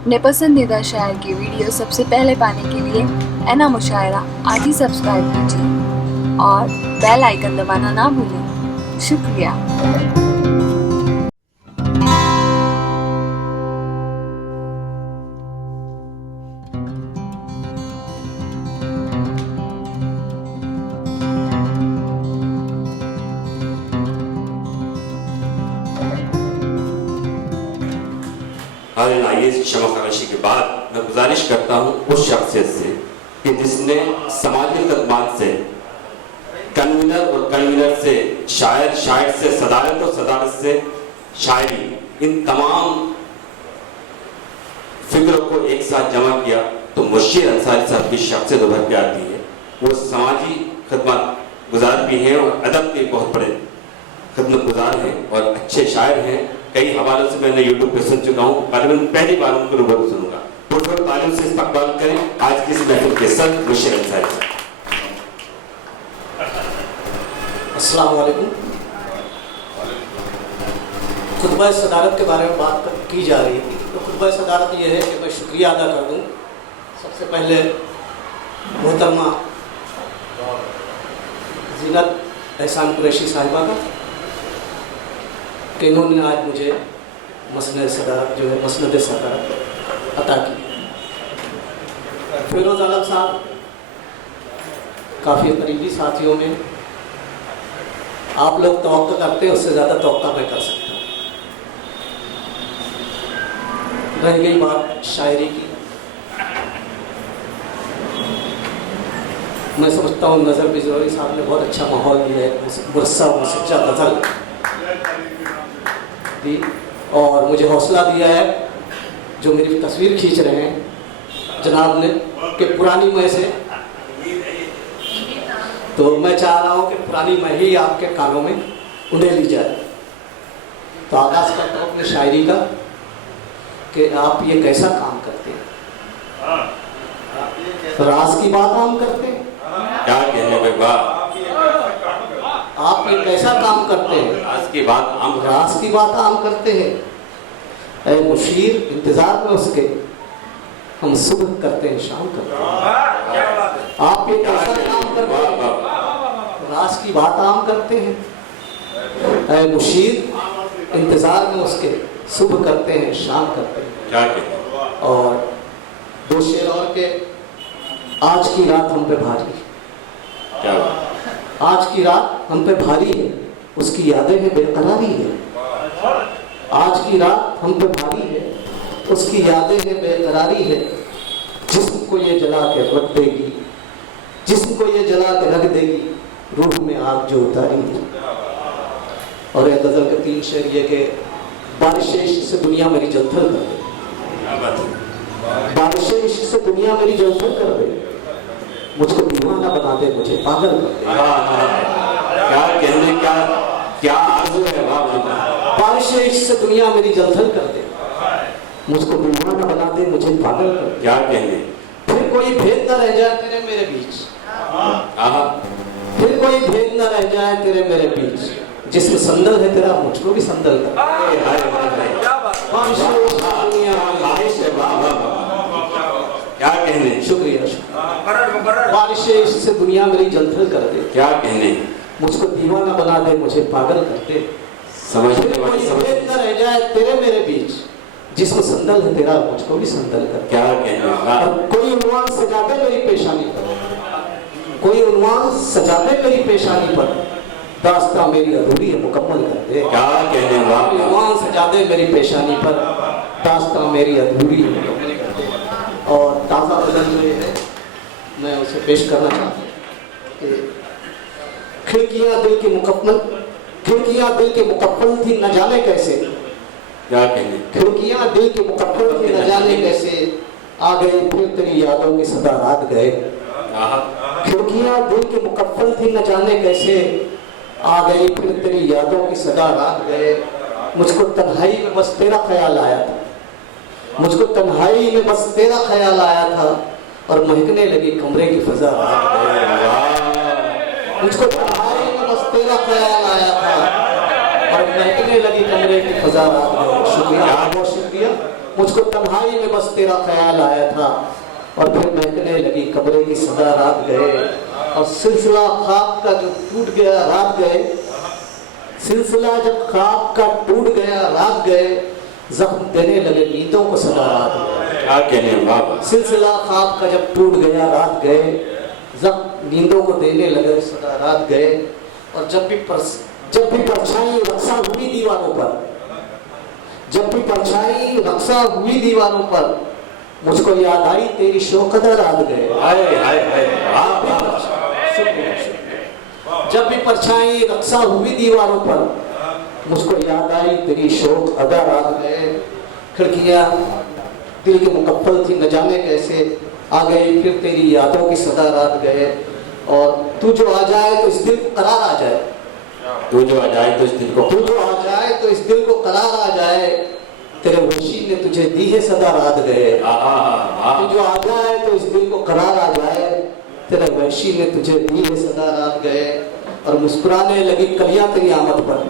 अपने पसंदीदा शायर की वीडियो सबसे पहले पाने के लिए एना मुशायरा आज ही सब्सक्राइब कीजिए और बेल आइकन दबाना ना भूलें। शुक्रिया। और इन आईएएस क्षमा खराशी के बाद मैं गुजारिश करता हूँ उस शख्सियत से कि जिसने समाजी खदमात से कन्वीनर और कन्वीनर से शायर, शायर से सदारत और सदारत से शायरी, इन तमाम फिक्रों को एक साथ जमा किया तो मुर्शिद अंसारी साहब की शख्सियत उभर के आती है। वो समाजी खदमत गुजार भी हैं और अदब के बहुत बड़े खदमत गुजार हैं और अच्छे शायर हैं। कई हवालों से मैंने यूट्यूब पे सुन चुका हूँ, गालिबन पहली बार उनको रूबरू सुनूंगा। पुरजोर तालियों से इस्तकबाल करें आज की इस महफिल के सर मुर्शिद अंसारी साहब। अस्सलाम वालेकुम। खुतबा सदारत के बारे में बात की जा रही थी, तो खुतबा सदारत ये है कि मैं शुक्रिया अदा कर दूँ सबसे पहले मोहतरमा ज़ीनत एहसान कुरैशी साहिबा का कि इन्होंने आज मुझे मसनद सदारत जो है मसनद सदारत अता की। फिरोज़ आलम साहब काफ़ी करीबी साथियों में, आप लोग तवक्को करते हैं उससे ज़्यादा तवक्को मैं कर सकता हूँ। रह गई बात शायरी की, मैं समझता हूँ नज़र बिजौरी साहब ने बहुत अच्छा माहौल दिया है, गुस्सा और सच्चा गज़ल दी और मुझे हौसला दिया है जो मेरी तस्वीर खींच रहे हैं जनाब ने कि पुरानी मह से, तो मैं चाह रहा हूँ कि पुरानी मह ही आपके कानों में उन्हें ली जाए। तो आगाज़ करता हूँ अपनी शायरी का कि आप ये कैसा काम करते हैं, राज की बात हम करते हैं, क्या कहने में बात, आप ये कैसा काम करते हैं, आज की बात हम राज की बात हम करते हैं। ऐ मुशीर इंतजार में उसके हम सुबह करते हैं शाम करते हैं। आप ये कैसा काम करते हैं, राज की बात हम करते हैं। ऐ मुशीर इंतजार में उसके सुबह करते हैं शाम करते हैं। क्या कहने और दो शेर और के, आज की रात हम पे भारी, क्या आज की रात हम पे भारी है, उसकी यादें में बेकरारी है। आज की रात हम पे भारी है, उसकी यादें में बेकरारी है। जिस्म को ये जला के रख देगी, जिस्म को ये जला के रख देगी, रूह में आग जो उतारी है। और ये गजल के तीन शेर ये कि बारिश इश्क से दुनिया मेरी जलथल कर दे, बारिश इश्क से दुनिया मेरी जलथल कर दे, मुझको दीवाना बना दे, मुझे पागल कर दे। क्या कहने, क्या आरज़ू है, वाह वाह। बारिश इश्क से दुनिया मेरी जलथल कर दे, मुझको दीवाना बना दे, मुझे पागल कर दे। क्या कहने, फिर कोई भेद न रह जाए तेरे मेरे बीच, फिर कोई भेद न रह जाए तेरे मेरे बीच, जिसमें संदल है तेरा मुझको भी संदल कर। क्या कहने, शुक्रिया शुक्रिया। बारिश इश्क से दुनिया मेरी जलथल कर दे, क्या कहने, मुझको दीवाना बना दे, मुझे पागल कर दे। समझने फिर वाली कोई समझ। भेद न रह जाए तेरे मेरे बीच, जिसमें संदल है तेरा मुझको भी संदल कर। क्या कहने, वाह। और कोई उन्वान सजा दे मेरी पेशानी पर, कोई उन्वान सजा दे मेरी पेशानी पर, दास्तां मेरी अधूरी है मुकम्मल कर दे। क्या कहने, वाह कोई वाह। उन्वान सजा दे मेरी पेशानी पर, दास्तां मेरी अधूरी है मुकम्मल कर दे। और ताज़ा गज़ल जो ये है मैं उसे पेश करना चाहता हूँ कि खिड़कियाँ दिल की मुकम्मल, खिड़कियाँ दिल की मुकम्मल थी न जाने कैसे, क्या कहने, खिड़कियाँ दिल की मुकम्मल थी न जाने कैसे, आ गई फिर तेरी यादों की सदा रात गए। खिड़कियाँ दिल की मुकम्मल थी न जाने कैसे, आ गई फिर तेरी यादों की सदा रात गए। मुझको तन्हाई में बस तेरा ख्याल आया था, मुझको तन्हाई में बस तेरा ख्याल आया था, और महकने लगी कमरे की फजा रात गए। मुझको तन्हाई में बस तेरा ख्याल आया था और महकने लगी कमरे की फजा रात गए। शुक्रिया, बहुत शुक्रिया। मुझको तन्हाई में बस तेरा ख्याल आया था, और फिर महकने लगी कब्रे की सदा रात गए, और सिलसिला ख्वाब का जो टूट गया रात गए, सिलसिला जब ख्वाब का टूट गया रात गए, जख्म देने लगे नींदों को सदा रात गए। क्या कहने बाबा, सिलसिला ख्वाब का जब टूट गया रात गए, जख्म नींदों को देने लगे सदा रात गए, और जब भी परछाई रक्षा हुई दीवारों पर, जब भी परछाई रक्षा हुई दीवारों पर, मुझको याद आई तेरी शोकदा रात गए। हाय हाय हाय, वाह वाह, जब भी परछाई रक्षा हुई दीवारों पर, मुझको याद आई तेरी शोक अदा रात गए। खिड़कियां दिल के मुकफ्फल थी न जाने कैसे, आ गई फिर तेरी यादों की सदा रात गए, और तू जो आ जाए तो इस दिल को करार आ जाए, तू जो आ जाए तो इस दिल को, तू जो आ जाए तो इस दिल को करार आ जाए, तेरे वशी ने तुझे दी है सदा रात गए। तू जो आ जाए तो इस दिल को करार आ जाए, तेरे वशी ने तुझे दी है सदा रात गए, और मुस्कुराने लगी कलियां तेरी आमद पर,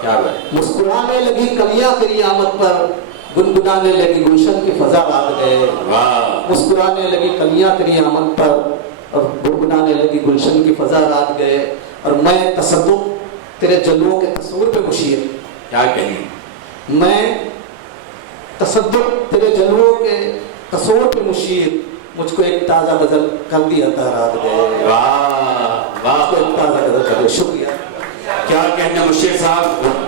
क्या बात, मुस्कुराने लगी कलियां तेरी आमद पर, गुनगुनाने लगी गुलशन की फजा रात गए। वाह, मुस्कुराने लगी कलियां तेरी आमद पर, और गुनगुनाने लगी गुलशन की फजा रात गए, और मैं तसद्दुक तेरे जलवों के तस्वुर पे मुशीर, क्या कहने, मैं तसद्दुक तेरे जलवों के तस्वुर पे मुशीर, मुझको एक ताज़ा गजल कर दी अता रात गए। वाह वाह, मुझको एक ताज़ा गजल कर दे, शुक्रिया। क्या कहने मुर्शिद साहब।